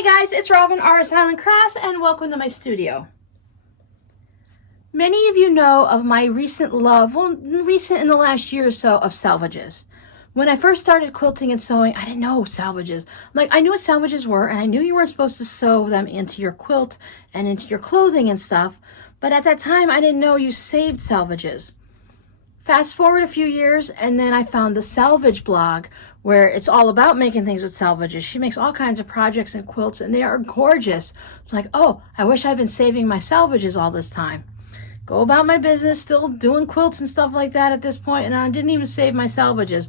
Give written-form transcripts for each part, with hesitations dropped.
Hey guys, it's Robin, RsIslandCrafts, and welcome to my studio. Many of you know of my recent love, recent in the last year or so, of Selvages. When I first started quilting and sewing, I didn't know Selvages. I knew what Selvages were, and I knew you weren't supposed to sew them into your quilt and into your clothing and stuff, but at that time I didn't know you saved Selvages. Fast forward a few years, and then I found the Selvage blog, where it's all about making things with Selvages. She makes all kinds of projects and quilts, and they are gorgeous. It's like, oh, I wish I'd been saving my Selvages all this time. Go about my business, still doing quilts and stuff like that at this point, and I didn't even save my Selvages.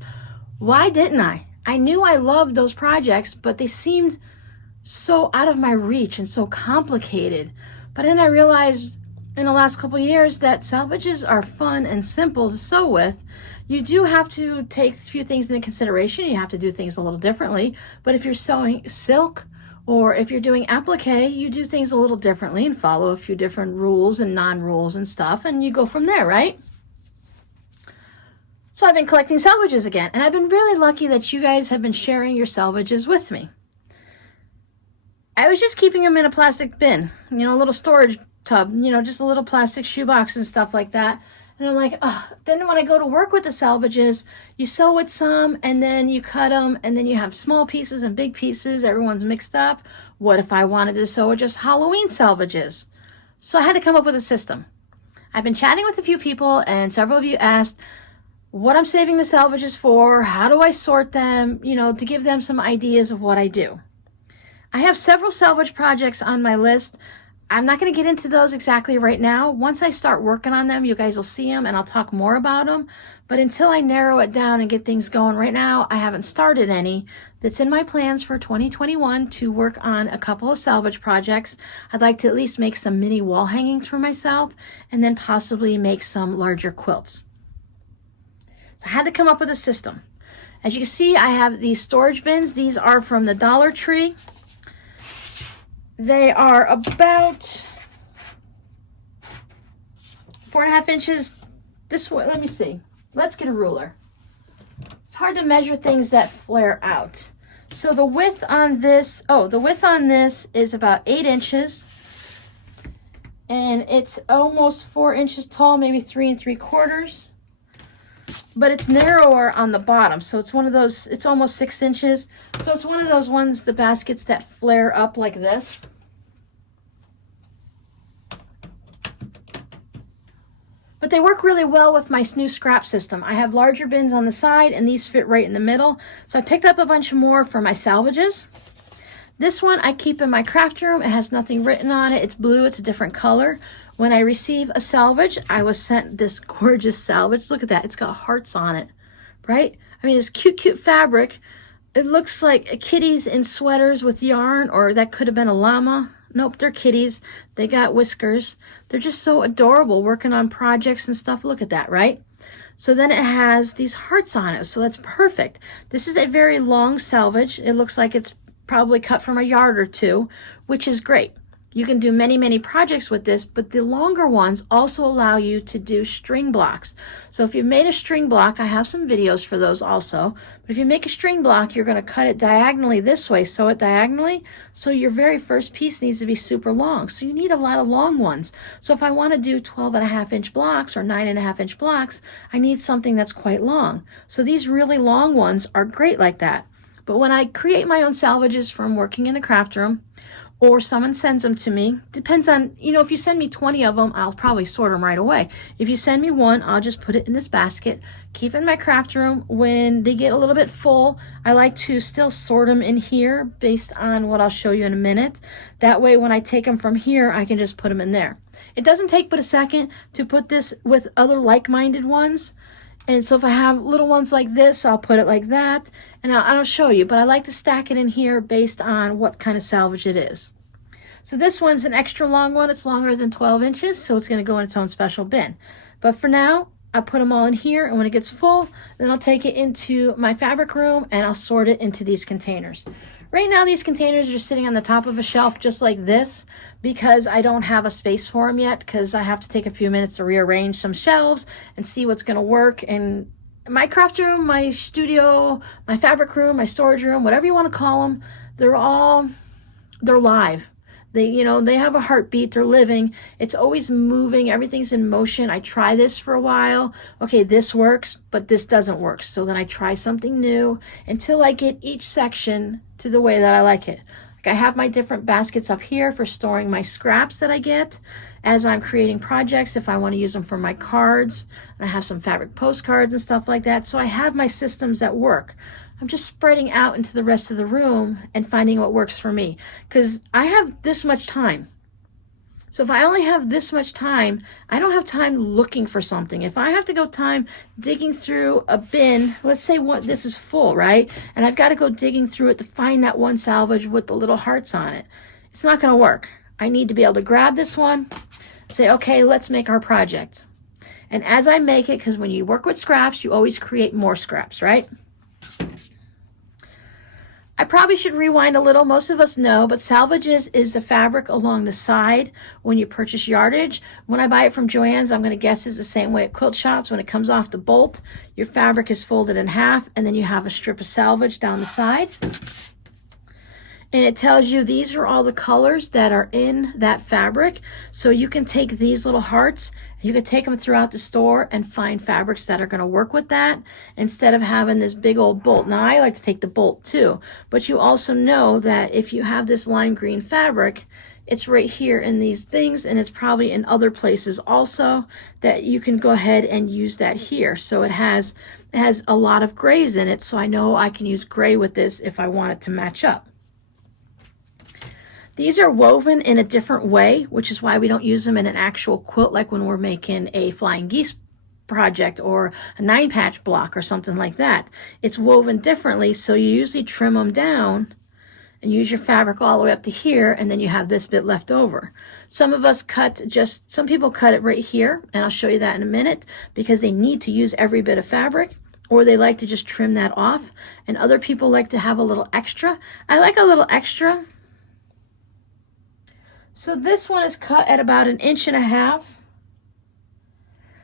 Why didn't I? I knew I loved those projects, but they seemed so out of my reach and so complicated. But then I realized in the last couple years that Selvages are fun and simple to sew with. You do have to take a few things into consideration. You have to do things a little differently. But if you're sewing silk or if you're doing applique, you do things a little differently and follow a few different rules and non-rules and stuff, and you go from there, right? So I've been collecting Selvages again, and I've been really lucky that you guys have been sharing your Selvages with me. I was just keeping them in a plastic bin, a little storage tub, just a little plastic shoebox and stuff like that. And I'm like, oh, then when I go to work with the Selvages, you sew with some and then you cut them and then you have small pieces and big pieces. Everyone's mixed up. What if I wanted to sew with just Halloween Selvages? So I had to come up with a system. I've been chatting with a few people and several of you asked what I'm saving the Selvages for, how do I sort them, to give them some ideas of what I do. I have several Selvage projects on my list. I'm not going to get into those exactly right now. Once I start working on them, you guys will see them and I'll talk more about them. But until I narrow it down and get things going right now, I haven't started any. That's in my plans for 2021 to work on a couple of Selvage projects. I'd like to at least make some mini wall hangings for myself and then possibly make some larger quilts. So I had to come up with a system. As you can see, I have these storage bins. These are from the Dollar Tree. They are about 4.5 inches this way. Let me see. Let's get a ruler. It's hard to measure things that flare out. So the width on this, is about 8 inches. And it's almost 4 inches tall, maybe 3 3/4. But it's narrower on the bottom. So it's one of those, it's almost 6 inches. So it's one of those ones, the baskets that flare up like this. But they work really well with my new scrap system. I have larger bins on the side and these fit right in the middle. So I picked up a bunch more for my Selvages. This one I keep in my craft room. It has nothing written on it. It's blue, it's a different color. When I receive a Selvage, I was sent this gorgeous Selvage. Look at that, it's got hearts on it, right? I mean, it's cute fabric. It looks like kitties in sweaters with yarn, or that could have been a llama. Nope, they're kitties. They got whiskers. They're just so adorable working on projects and stuff. Look at that, right? So then it has these hearts on it, so that's perfect. This is a very long Selvage. It looks like it's probably cut from a yard or two, which is great. You can do many projects with this, but the longer ones also allow you to do string blocks. So if you've made a string block, I have some videos for those also. But if you make a string block, you're going to cut it diagonally this way, sew it diagonally. So your very first piece needs to be super long. So you need a lot of long ones. So if I want to do 12.5-inch blocks or 9.5-inch blocks, I need something that's quite long. So these really long ones are great like that. But when I create my own Selvages from working in the craft room, or someone sends them to me, depends on, if you send me 20 of them, I'll probably sort them right away. If you send me one, I'll just put it in this basket, keep it in my craft room. When they get a little bit full, I like to still sort them in here based on what I'll show you in a minute. That way, when I take them from here, I can just put them in there. It doesn't take but a second to put this with other like-minded ones. And so if I have little ones like this, I'll put it like that, and I'll show you. But I like to stack it in here based on what kind of Selvage it is. So this one's an extra long one. It's longer than 12 inches, so it's going to go in its own special bin. But for now, I put them all in here, and when it gets full, then I'll take it into my fabric room, and I'll sort it into these containers. Right now, these containers are sitting on the top of a shelf just like this because I don't have a space for them yet, because I have to take a few minutes to rearrange some shelves and see what's going to work. And my craft room, my studio, my fabric room, my storage room, whatever you want to call them, they're all they're live. They have a heartbeat, they're living. It's always moving, everything's in motion. I try this for a while. Okay, this works, but this doesn't work. So then I try something new until I get each section to the way that I like it. Like I have my different baskets up here for storing my scraps that I get as I'm creating projects, if I want to use them for my cards. And I have some fabric postcards and stuff like that. So I have my systems that work. I'm just spreading out into the rest of the room and finding what works for me, because I have this much time. So if I only have this much time, I don't have time looking for something. If I have to go time digging through a bin, let's say this is full, right? And I've got to go digging through it to find that one salvage with the little hearts on it. It's not going to work. I need to be able to grab this one, say, okay, let's make our project. And as I make it, because when you work with scraps, you always create more scraps, right? I probably should rewind a little. Most of us know, but Salvages is the fabric along the side when you purchase yardage. When I buy it from Joann's, I'm going to guess it's the same way at quilt shops. When it comes off the bolt, your fabric is folded in half, and then you have a strip of selvage down the side. And it tells you these are all the colors that are in that fabric. So you can take these little hearts, you can take them throughout the store and find fabrics that are going to work with that instead of having this big old bolt. Now I like to take the bolt too, but you also know that if you have this lime green fabric, it's right here in these things, and it's probably in other places also, that you can go ahead and use that here. So it has a lot of grays in it, so I know I can use gray with this if I want it to match up. These are woven in a different way, which is why we don't use them in an actual quilt, like when we're making a flying geese project or a 9-patch block or something like that. It's woven differently, so you usually trim them down and use your fabric all the way up to here, and then you have this bit left over. Some people cut it right here, and I'll show you that in a minute, because they need to use every bit of fabric, or they like to just trim that off, and other people like to have a little extra. I like a little extra. So this one is cut at about 1.5 inches.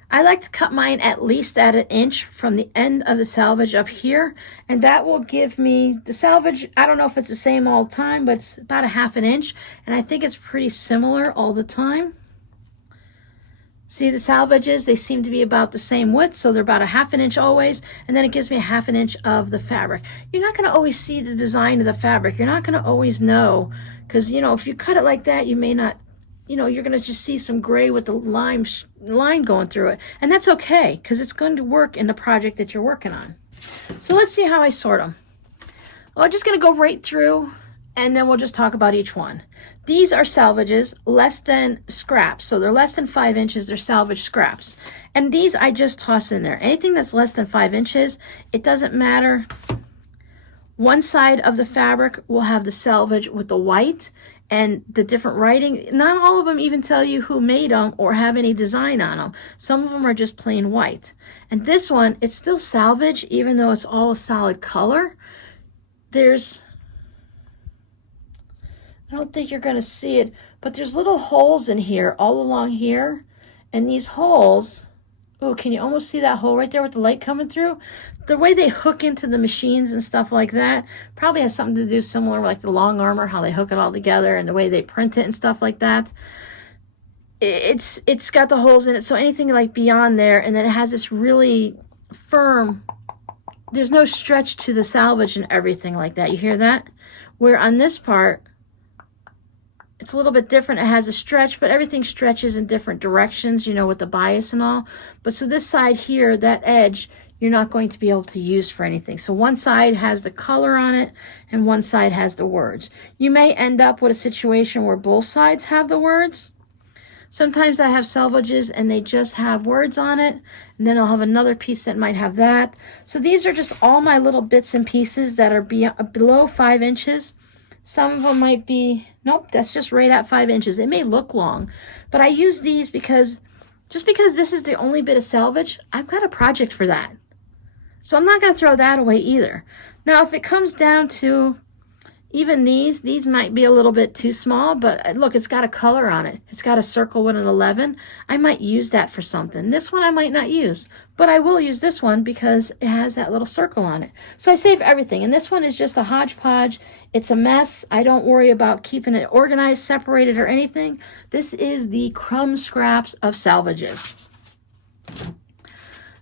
I like to cut mine at least at 1 inch from the end of the selvage up here, and that will give me the selvage. I don't know if it's the same all the time, but it's about 1/2 inch, and I think it's pretty similar all the time. See, the salvages, they seem to be about the same width, so they're about 1/2 inch always, and then it gives me 1/2 inch of the fabric. You're not going to always see the design of the fabric. You're not going to always know, because, if you cut it like that, you may not, you're going to just see some gray with the line going through it, and that's okay, because it's going to work in the project that you're working on. So let's see how I sort them. Well, I'm just going to go right through, and then we'll just talk about each one. These are salvages, less than scraps. So they're less than 5 inches, they're salvage scraps. And these I just toss in there. Anything that's less than 5 inches, it doesn't matter. One side of the fabric will have the selvage with the white and the different writing. Not all of them even tell you who made them or have any design on them. Some of them are just plain white. And this one, it's still salvage, even though it's all a solid color. I don't think you're going to see it, but there's little holes in here, all along here. And these holes, oh, can you almost see that hole right there with the light coming through? The way they hook into the machines and stuff like that probably has something to do similar like the long armor, how they hook it all together and the way they print it and stuff like that. It's got the holes in it, so anything like beyond there, and then it has this really firm, there's no stretch to the selvage and everything like that. You hear that? Where on this part, it's a little bit different. It has a stretch, but everything stretches in different directions, with the bias and all. But so this side here, that edge, you're not going to be able to use for anything. So one side has the color on it, and one side has the words. You may end up with a situation where both sides have the words. Sometimes I have selvages and they just have words on it, and then I'll have another piece that might have that. So these are just all my little bits and pieces that are below 5 inches. Some of them might be, nope, that's just right at 5 inches. It may look long, but I use these because, just because this is the only bit of selvage, I've got a project for that. So I'm not going to throw that away either. Now, if it comes down to, Even these might be a little bit too small, but look, it's got a color on it. It's got a circle with an 11. I might use that for something. This one I might not use, but I will use this one because it has that little circle on it. So I save everything, and this one is just a hodgepodge. It's a mess. I don't worry about keeping it organized, separated, or anything. This is the crumb scraps of Selvages.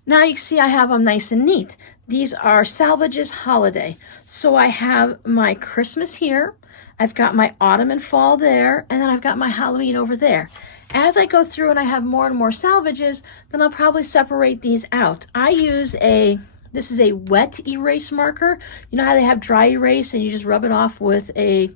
Now you can see I have them nice and neat. These are Salvages Holiday. So I have my Christmas here, I've got my autumn and fall there, and then I've got my Halloween over there. As I go through and I have more and more Salvages, then I'll probably separate these out. I use this is a wet erase marker. You know how they have dry erase and you just rub it off with an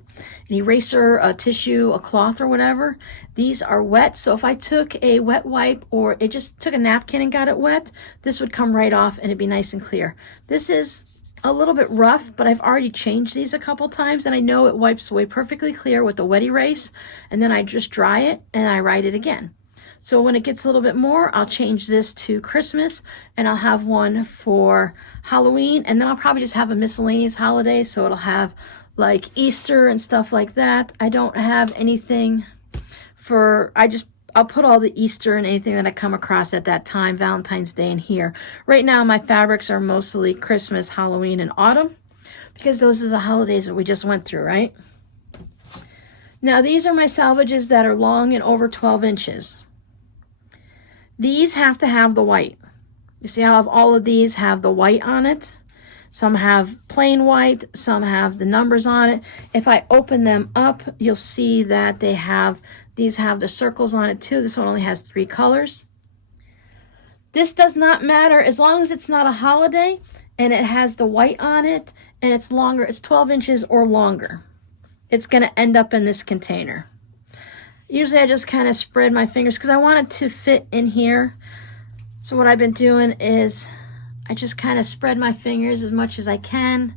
eraser, a tissue, a cloth, or whatever? These are wet, so if I took a wet wipe or it just took a napkin and got it wet, this would come right off and it'd be nice and clear. This is a little bit rough, but I've already changed these a couple times and I know it wipes away perfectly clear with the wet erase, and then I just dry it and I write it again. So when it gets a little bit more, I'll change this to Christmas, and I'll have one for Halloween, and then I'll probably just have a miscellaneous holiday, so it'll have like Easter and stuff like that. I don't have anything for, I'll put all the Easter and anything that I come across at that time, Valentine's Day in here. Right now my fabrics are mostly Christmas, Halloween, and autumn, because those are the holidays that we just went through, right? Now these are my Salvages that are long and over 12 inches. These have to have the white. You see how all of these have the white on it? Some have plain white, some have the numbers on it. If I open them up, you'll see that these have the circles on it too. This one only has 3 colors. This does not matter as long as it's not a holiday and it has the white on it and it's longer, it's 12 inches or longer. It's going to end up in this container. Usually I just kind of spread my fingers because I want it to fit in here. So what I've been doing is I just kind of spread my fingers as much as I can.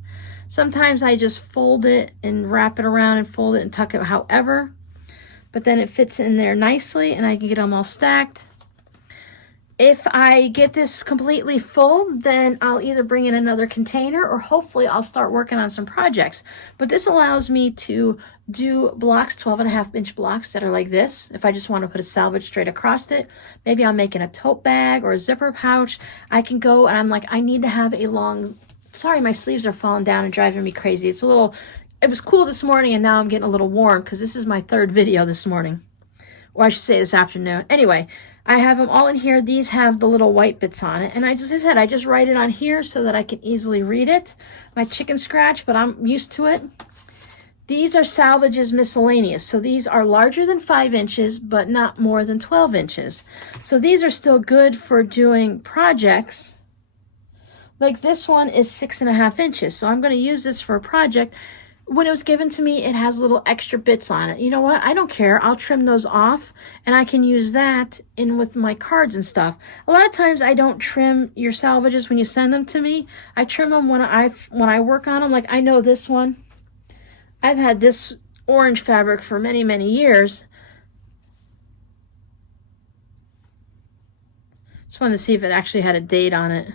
Sometimes I just fold it and wrap it around and fold it and tuck it however. But then it fits in there nicely and I can get them all stacked. If I get this completely full, then I'll either bring in another container or hopefully I'll start working on some projects. But this allows me to do blocks, 12.5-inch blocks that are like this. If I just want to put a Selvage straight across it, maybe I'm making a tote bag or a zipper pouch, I can go and I'm like, I need to have a long, sorry, my sleeves are falling down and driving me crazy. It was cool this morning and now I'm getting a little warm because this is my 3rd video this morning. Or I should say this afternoon. Anyway, I have them all in here. These have the little white bits on it. And I just write it on here so that I can easily read it. My chicken scratch, but I'm used to it. These are Salvages Miscellaneous. So these are larger than 5 inches, but not more than 12 inches. So these are still good for doing projects. Like this one is 6.5 inches. So I'm going to use this for a project. When it was given to me, it has little extra bits on it. You know what? I don't care. I'll trim those off and I can use that in with my cards and stuff. A lot of times I don't trim your Salvages when you send them to me. I trim them when I work on them. Like I know this one. I've had this orange fabric for many, many years. Just wanted to see if it actually had a date on it.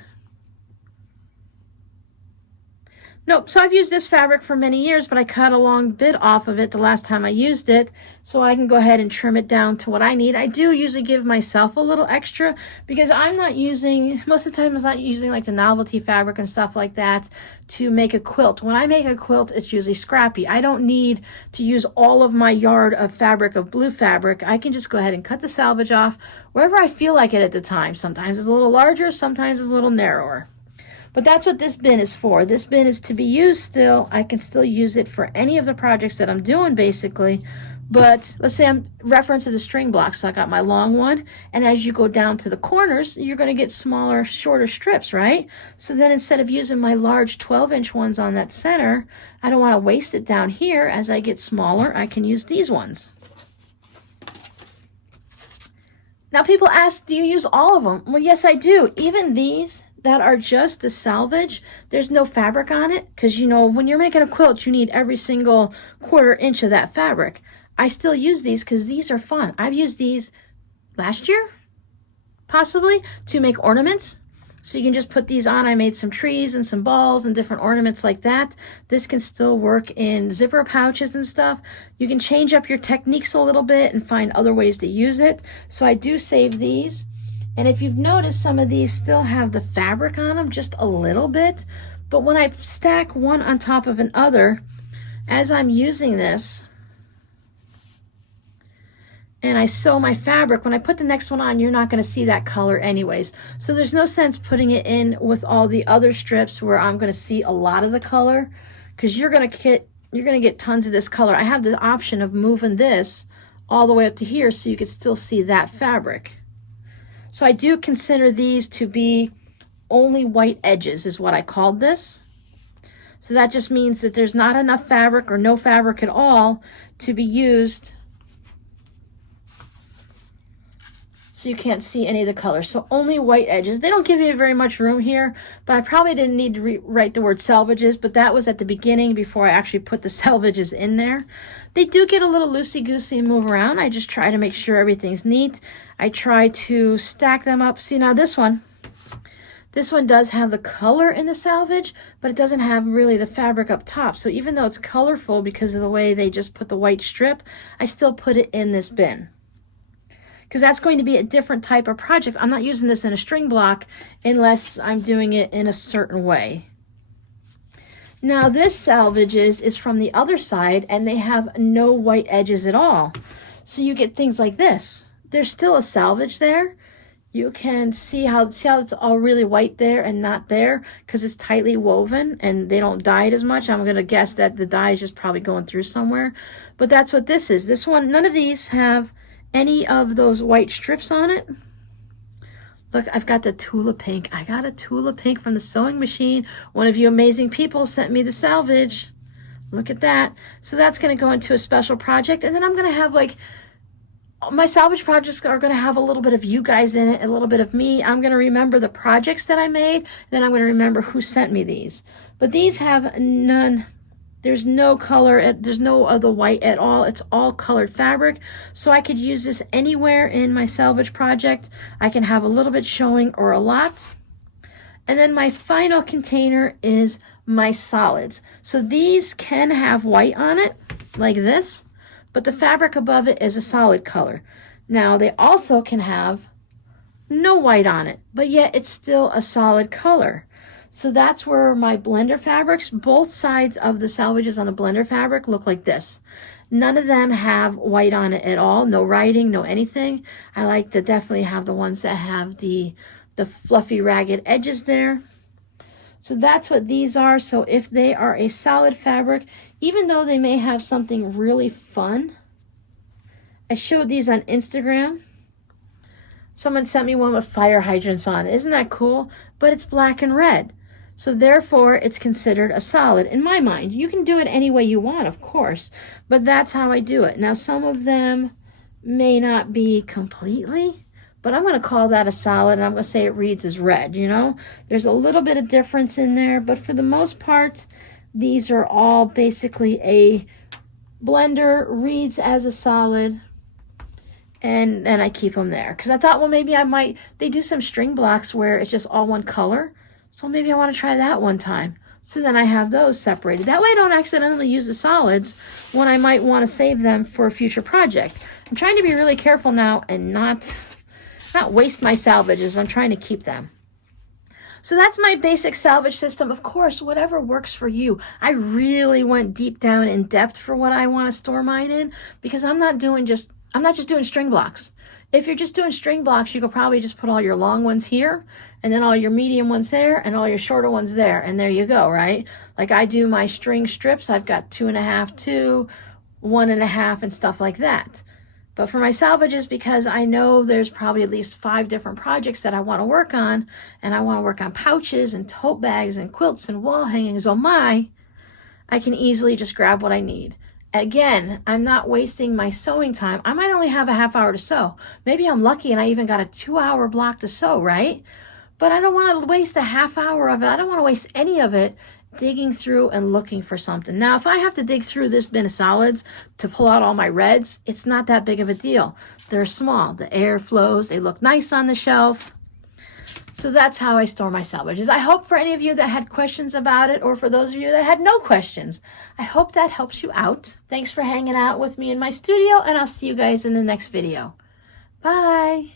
Nope, so I've used this fabric for many years, but I cut a long bit off of it the last time I used it, so I can go ahead and trim it down to what I need. I do usually give myself a little extra because I'm not using, most of the time I'm not using like the novelty fabric and stuff like that to make a quilt. When I make a quilt, it's usually scrappy. I don't need to use all of my yard of fabric, of blue fabric. I can just go ahead and cut the Selvage off wherever I feel like it at the time. Sometimes it's a little larger, sometimes it's a little narrower. But that's what this bin is for. This bin is to be used still. I can still use it for any of the projects that I'm doing basically. But let's say I'm referencing to the string block. So I got my long one. And as you go down to the corners, you're going to get smaller, shorter strips, right? So then instead of using my large 12-inch ones on that center, I don't want to waste it down here. As I get smaller, I can use these ones. Now people ask, do you use all of them? Well, yes, I do. Even these that are just the Selvage, there's no fabric on it because, you know, when you're making a quilt, you need every single 1/4 inch of that fabric. I still use these because these are fun. I've used these last year, possibly, to make ornaments. So you can just put these on. I made some trees and some balls and different ornaments like that. This can still work in zipper pouches and stuff. You can change up your techniques a little bit and find other ways to use it. So I do save these. And if you've noticed, some of these still have the fabric on them, just a little bit. But when I stack one on top of another, as I'm using this, and I sew my fabric, when I put the next one on, you're not going to see that color anyways. So there's no sense putting it in with all the other strips where I'm going to see a lot of the color, because you're going to get tons of this color. I have the option of moving this all the way up to here so you could still see that fabric. So I do consider these to be only white edges is what I called this. So that just means that there's not enough fabric or no fabric at all to be used, so you can't see any of the color. So only white edges. They don't give you very much room here, but I probably didn't need to write the word selvages, but that was at the beginning before I actually put the selvages in there. They do get a little loosey-goosey and move around. I just try to make sure everything's neat. I try to stack them up. See, now this one does have the color in the selvage, but it doesn't have really the fabric up top. So even though it's colorful because of the way they just put the white strip, I still put it in this bin, because that's going to be a different type of project. I'm not using this in a string block unless I'm doing it in a certain way. Now this Selvages is from the other side, and they have no white edges at all. So you get things like this. There's still a selvage there. You can see how it's all really white there and not there because it's tightly woven and they don't dye it as much. I'm going to guess that the dye is just probably going through somewhere. But that's what this is. This one, none of these have any of those white strips on it. Look, I've got the Tula Pink. I got a Tula Pink from the sewing machine. One of you amazing people sent me the Selvage. Look at that. So that's going to go into a special project. And then I'm going to have, like, my Salvage projects are going to have a little bit of you guys in it, a little bit of me. I'm going to remember the projects that I made. Then I'm going to remember who sent me these. But these have none. There's no color, there's no other white at all. It's all colored fabric. So I could use this anywhere in my Selvage project. I can have a little bit showing or a lot. And then my final container is my solids. So these can have white on it, like this, but the fabric above it is a solid color. Now they also can have no white on it, but yet it's still a solid color. So that's where my blender fabrics, both sides of the Selvages on the blender fabric look like this. None of them have white on it at all, no writing, no anything. I like to definitely have the ones that have the fluffy ragged edges there. So that's what these are. So if they are a solid fabric, even though they may have something really fun, I showed these on Instagram. Someone sent me one with fire hydrants on it. Isn't that cool? But it's black and red. So therefore, it's considered a solid in my mind. You can do it any way you want, of course, but that's how I do it. Now, some of them may not be completely, but I'm going to call that a solid, and I'm going to say it reads as red, you know? There's a little bit of difference in there, but for the most part, these are all basically a blender, reads as a solid, and I keep them there. Because I thought, well, maybe they do some string blocks where it's just all one color. So maybe I want to try that one time. So then I have those separated. That way I don't accidentally use the solids when I might want to save them for a future project. I'm trying to be really careful now and not waste my Selvages. I'm trying to keep them. So that's my basic Selvage system. Of course, whatever works for you. I really went deep down in depth for what I want to store mine in, because I'm not just doing string blocks. If you're just doing string blocks, you could probably just put all your long ones here, and then all your medium ones there, and all your shorter ones there, and there you go, right? Like I do my string strips, I've got 2.5, 2, 1.5, and stuff like that. But for my Selvages, because I know there's probably at least 5 different projects that I want to work on, and I want to work on pouches and tote bags and quilts and wall hangings, oh my, I can easily just grab what I need. Again, I'm not wasting my sewing time. I might only have a half hour to sew. Maybe I'm lucky and I even got a 2-hour block to sew, right? But I don't want to waste a half hour of it. I don't want to waste any of it digging through and looking for something. Now, if I have to dig through this bin of solids to pull out all my reds, it's not that big of a deal. They're small. The air flows. They look nice on the shelf. So that's how I store my salvages. I hope for any of you that had questions about it, or for those of you that had no questions, I hope that helps you out. Thanks for hanging out with me in my studio, and I'll see you guys in the next video. Bye.